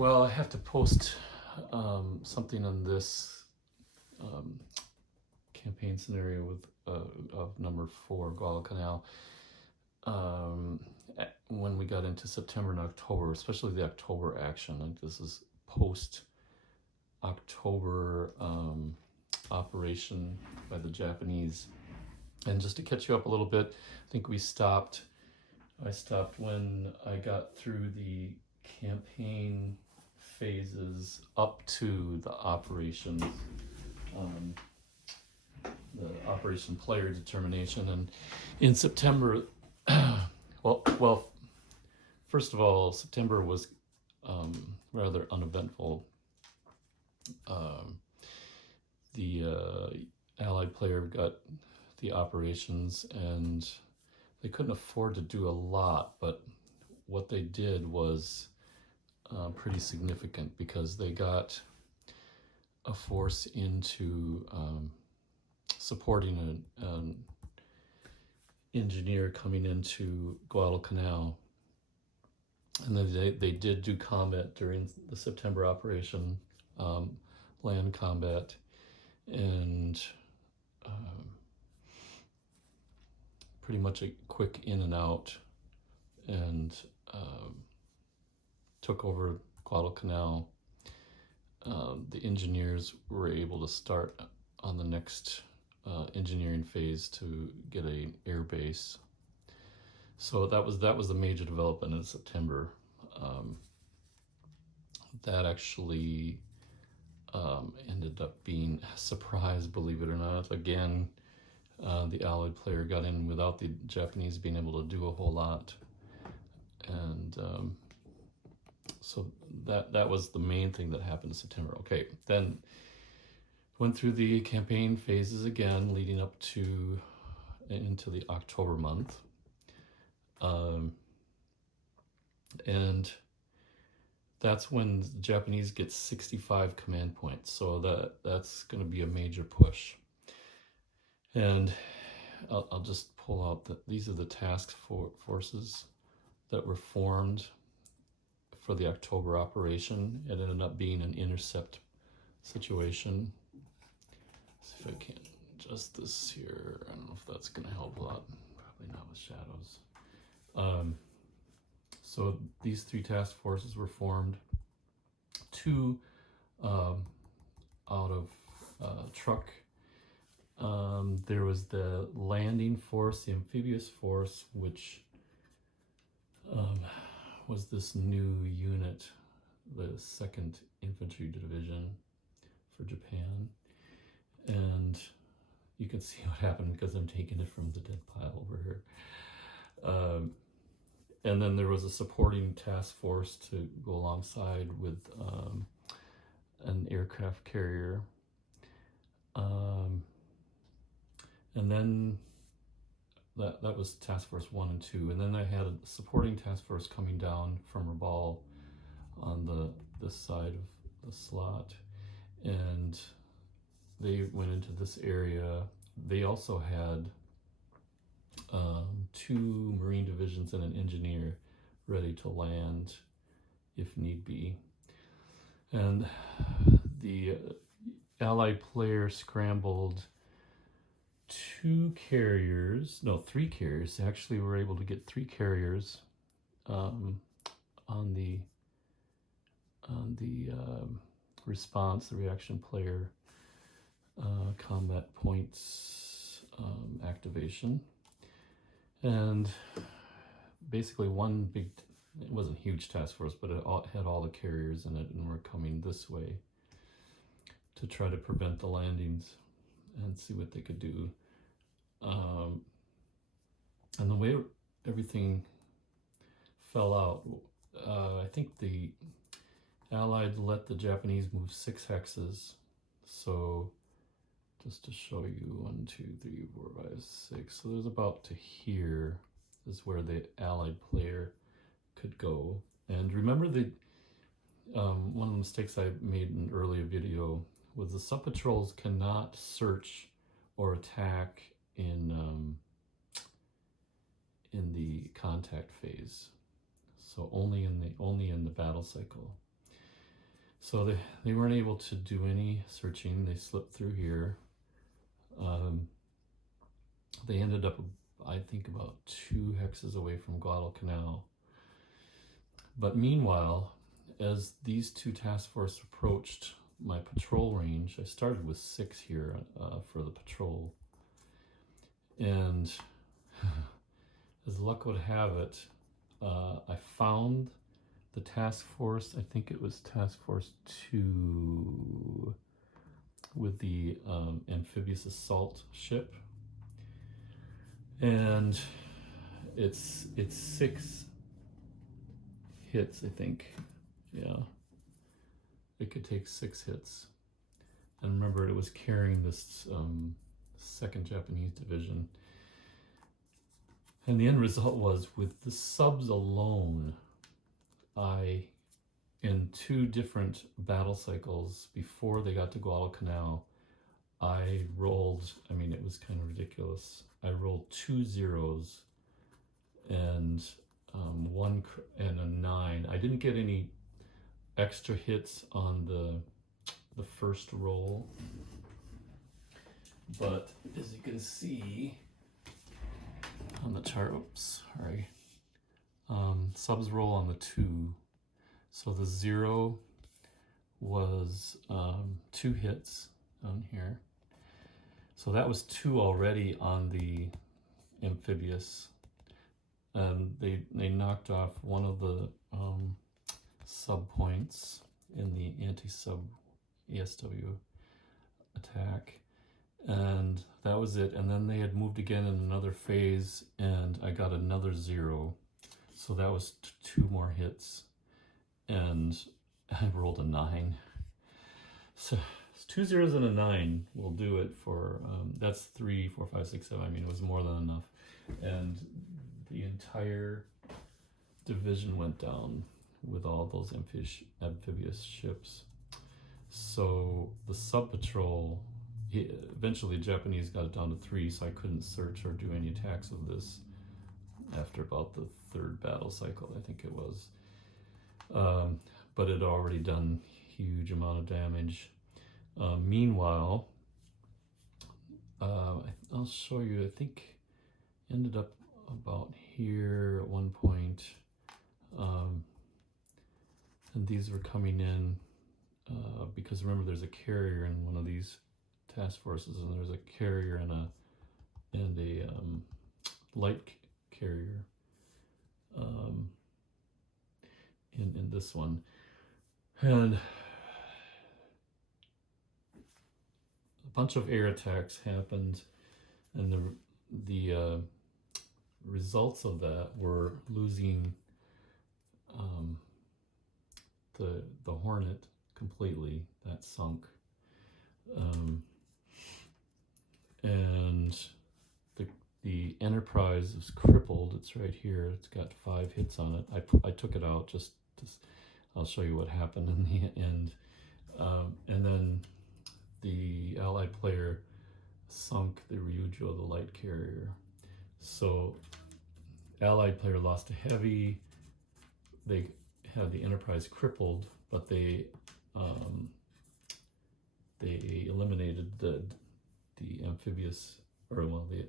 Well, I have to post something on this campaign scenario with of number 4, Guadalcanal. When we got into September and October, especially the October action, like this is post October operation by the Japanese. And just to catch you up a little bit, I think I stopped when I got through the campaign phases up to the operations, the operation player determination. And in September, well, first of all, September was rather uneventful. The Allied player got the operations, and they couldn't afford to do a lot, but what they did was pretty significant, because they got a force into supporting an engineer coming into Guadalcanal. And then they did do combat during the September operation, land combat, and pretty much a quick in and out, and took over Guadalcanal. The engineers were able to start on the next engineering phase to get an air base. So that was the major development in September. That actually ended up being a surprise, believe it or not. Again, the Allied player got in without the Japanese being able to do a whole lot, and so that was the main thing that happened in September. Okay, then went through the campaign phases again, leading up to into the October month, and that's when the Japanese get 65 command points. So that's going to be a major push. And I'll just pull out that these are the task forces that were formed for the October operation. It ended up being an intercept situation. Let's see if I can adjust this here. I don't know if that's going to help a lot. Probably not with shadows. So these 3 task forces were formed. 2 out of truck. There was the landing force, the amphibious force, which was this new unit, the 2nd Infantry Division for Japan. And you can see what happened because I'm taking it from the dead pile over here. And then there was a supporting task force to go alongside with an aircraft carrier. And then that was task force 1 and 2. And then I had a supporting task force coming down from Rabaul on this side of the slot. And they went into this area. They also had 2 Marine divisions and an engineer ready to land if need be. And the Allied player scrambled 3 carriers. They actually were able to get 3 carriers on the response, the reaction player combat points activation. And basically it wasn't a huge task force, but it had all the carriers in it, and were coming this way to try to prevent the landings and see what they could do. And the way everything fell out, I think the Allied let the Japanese move 6 hexes. So just to show you, 1, 2, 3, 4, 5, 6. So there's about to here is where the Allied player could go. And remember one of the mistakes I made in an earlier video was the sub-patrols cannot search or attack in the contact phase. So only in the battle cycle. So they weren't able to do any searching. They slipped through here. They ended up, I think, about 2 hexes away from Guadalcanal. But meanwhile, as these 2 task force approached my patrol range, I started with 6 here for the patrol. And as luck would have it, I found the task force, I think it was task force 2 with the amphibious assault ship. And it's 6 hits, I think. Yeah, it could take 6 hits. And remember, it was carrying this 2nd Japanese division. And the end result was, with the subs alone, in 2 different battle cycles before they got to Guadalcanal, I rolled, I mean, it was kind of ridiculous. I rolled 2 zeros and 1 and a 9. I didn't get any extra hits on the first roll, but as you can see on the chart, oops, sorry, subs roll on the 2. So the 0 was 2 hits on here. So that was 2 already on the amphibious. And they knocked off one of the sub points in the anti-sub ESW attack. And that was it. And then they had moved again in another phase, and I got another 0. So that was 2 more hits. And I rolled a 9. So 2 zeros and a 9 will do it for, that's 3, 4, 5, 6, 7. I mean, it was more than enough. And the entire division went down with all those amphibious ships. So the sub-patrol, eventually the Japanese got it down to 3, so I couldn't search or do any attacks of this after about the 3rd battle cycle, I think it was. But it had already done huge amount of damage. Meanwhile, I'll show you, I think ended up about here at one point, and these were coming in because remember, there's a carrier in one of these task forces, and there's a carrier and a light carrier in this one. And a bunch of air attacks happened, and the results of that were losing the Hornet completely. That sunk, and the Enterprise is crippled. It's right here. It's got 5 hits on it. I took it out just to, I'll show you what happened in the end. And then the Allied player sunk the Ryujo, the light carrier. So Allied player lost a heavy. They had the Enterprise crippled, but they eliminated the amphibious, or well, the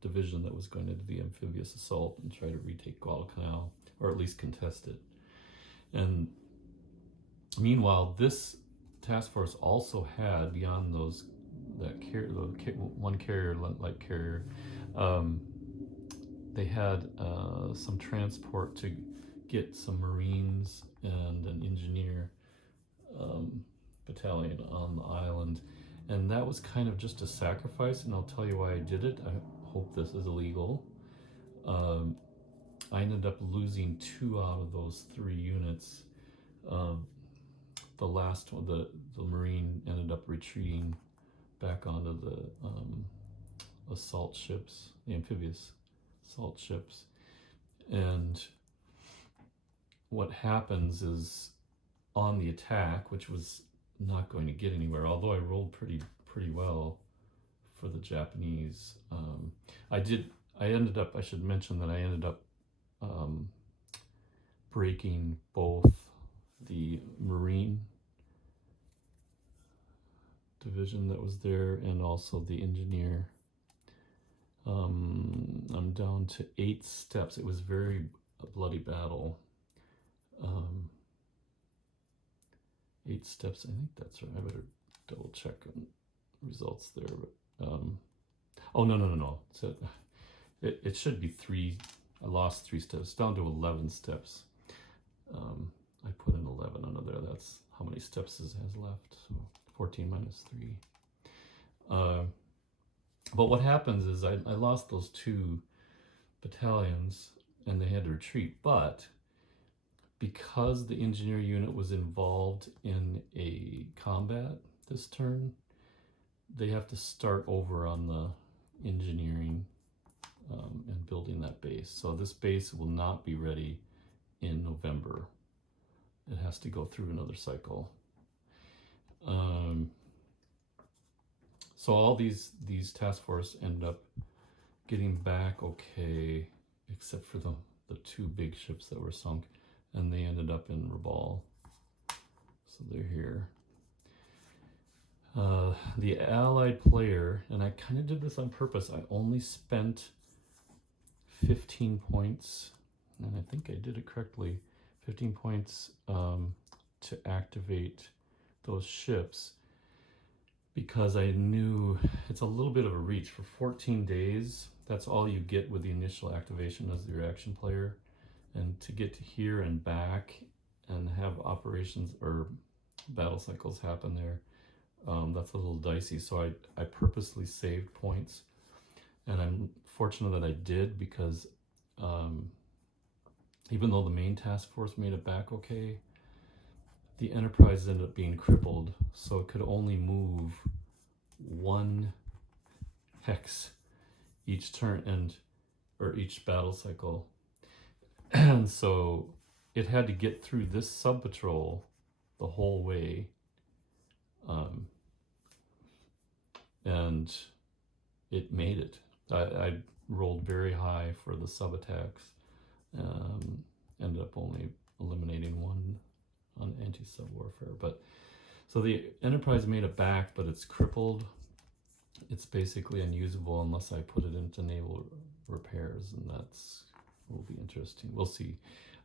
division that was going to do the amphibious assault and try to retake Guadalcanal, or at least contest it. And meanwhile, this task force also had, beyond those, one carrier, light carrier, they had some transport to get some Marines and an engineer battalion on the island. And that was kind of just a sacrifice, and I'll tell you why I did it. I hope this is illegal. I ended up losing 2 out of those 3 units. The last one, the Marine, ended up retreating back onto the assault ships, the amphibious assault ships. And what happens is, on the attack, which was not going to get anywhere, although I rolled pretty well for the Japanese. I should mention that I ended up breaking both the Marine division that was there, and also the engineer. I'm down to 8 steps. It was a bloody battle. 8 steps. I think that's right. I better double check on results there. But oh no. So it should be 3. I lost 3 steps. Down to 11 steps. I put in 11 under there. That's how many steps it has left. So 14 minus 3. But what happens is I lost those 2 battalions and they had to retreat. But because the engineer unit was involved in a combat this turn, they have to start over on the engineering and building that base. So this base will not be ready in November. It has to go through another cycle. So all these task force end up getting back okay, except for the 2 big ships that were sunk, and they ended up in Rabaul. So they're here. The allied player, and I kind of did this on purpose, I only spent 15 points, and I think I did it correctly, 15 points to activate those ships, because I knew it's a little bit of a reach. For 14 days, that's all you get with the initial activation as the reaction player. And to get to here and back and have operations or battle cycles happen there, that's a little dicey. So I purposely saved points. And I'm fortunate that I did, because even though the main task force made it back okay, the Enterprise ended up being crippled, so it could only move 1 hex each turn or each battle cycle. And so it had to get through this sub-patrol the whole way. And it made it. I rolled very high for the sub-attacks. Ended up only eliminating 1 on anti-sub warfare. But so the Enterprise made it back, but it's crippled. It's basically unusable unless I put it into naval repairs, and will be interesting. We'll see.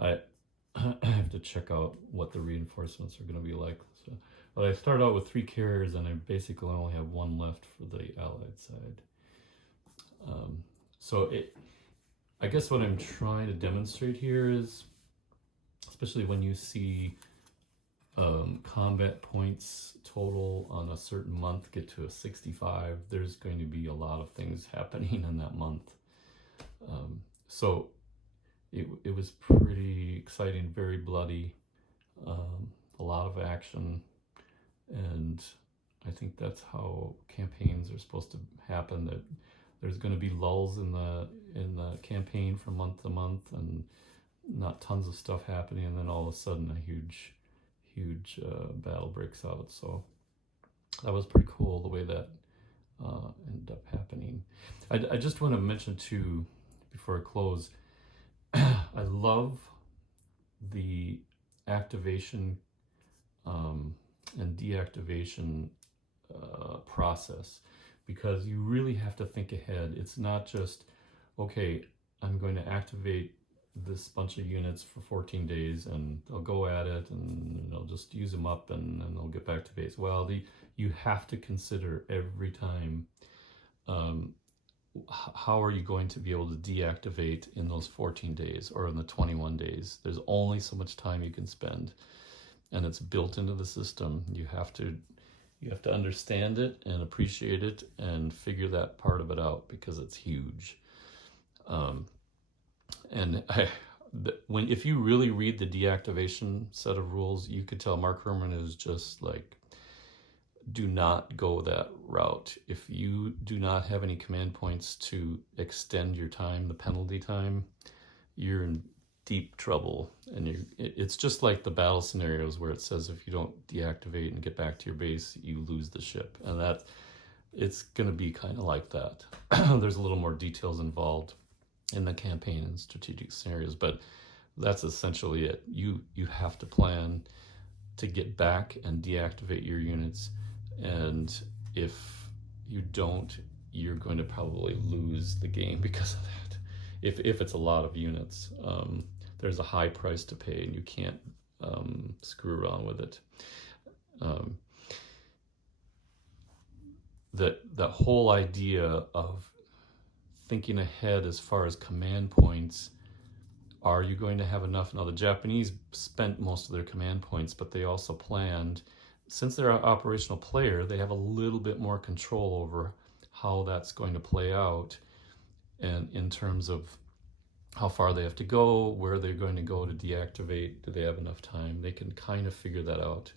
I have to check out what the reinforcements are going to be like. So, but I start out with 3 carriers, and I basically only have 1 left for the Allied side. I guess what I'm trying to demonstrate here is, especially when you see combat points total on a certain month get to a 65, there's going to be a lot of things happening in that month. So it was pretty exciting, very bloody, a lot of action, and I think that's how campaigns are supposed to happen, that there's going to be lulls in the campaign from month to month and not tons of stuff happening, and then all of a sudden a huge battle breaks out. So that was pretty cool the way that ended up happening. I just want to mention too, before I close, I love the activation and deactivation process, because you really have to think ahead. It's not just, okay, I'm going to activate this bunch of units for 14 days and they'll go at it and they'll just use them up and then they'll get back to base. Well, you have to consider every time, how are you going to be able to deactivate in those 14 days or in the 21 days? There's only so much time you can spend, and it's built into the system. You have to understand it and appreciate it and figure that part of it out, because it's huge. And if you really read the deactivation set of rules, you could tell Mark Herman is just like, do not go that route. If you do not have any command points to extend your time, the penalty time, you're in deep trouble. And it's just like the battle scenarios where it says if you don't deactivate and get back to your base, you lose the ship. And it's going to be kind of like that. There's a little more details involved in the campaign and strategic scenarios, but that's essentially it. You have to plan to get back and deactivate your units and if you don't, you're going to probably lose the game because of that. If it's a lot of units, there's a high price to pay, and you can't screw around with it. That whole idea of thinking ahead as far as command points, are you going to have enough? Now, the Japanese spent most of their command points, but they also planned, since they're an operational player, they have a little bit more control over how that's going to play out, and in terms of how far they have to go, where they're going to go to deactivate, do they have enough time? They can kind of figure that out.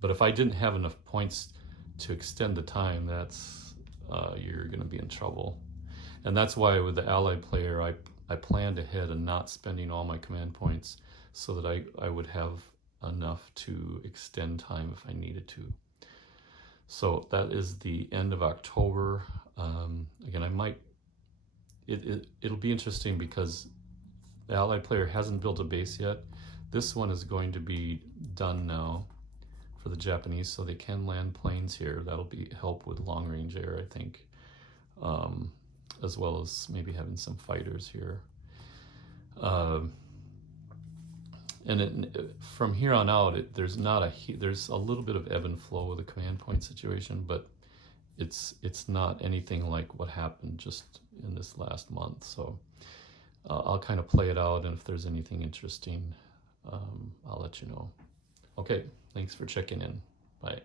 But if I didn't have enough points to extend the time, that's you're going to be in trouble. And that's why with the allied player, I planned ahead and not spending all my command points, so that I would have enough to extend time if I needed to. So that is the end of October. Again, it'll be interesting because the allied player hasn't built a base yet. This one is going to be done now for the Japanese, so they can land planes here. That'll be help with long range air, I think, as well as maybe having some fighters here. From here on out, there's a little bit of ebb and flow with the command point situation, but it's not anything like what happened just in this last month. So I'll kind of play it out, and if there's anything interesting, I'll let you know. Okay, thanks for checking in. Bye.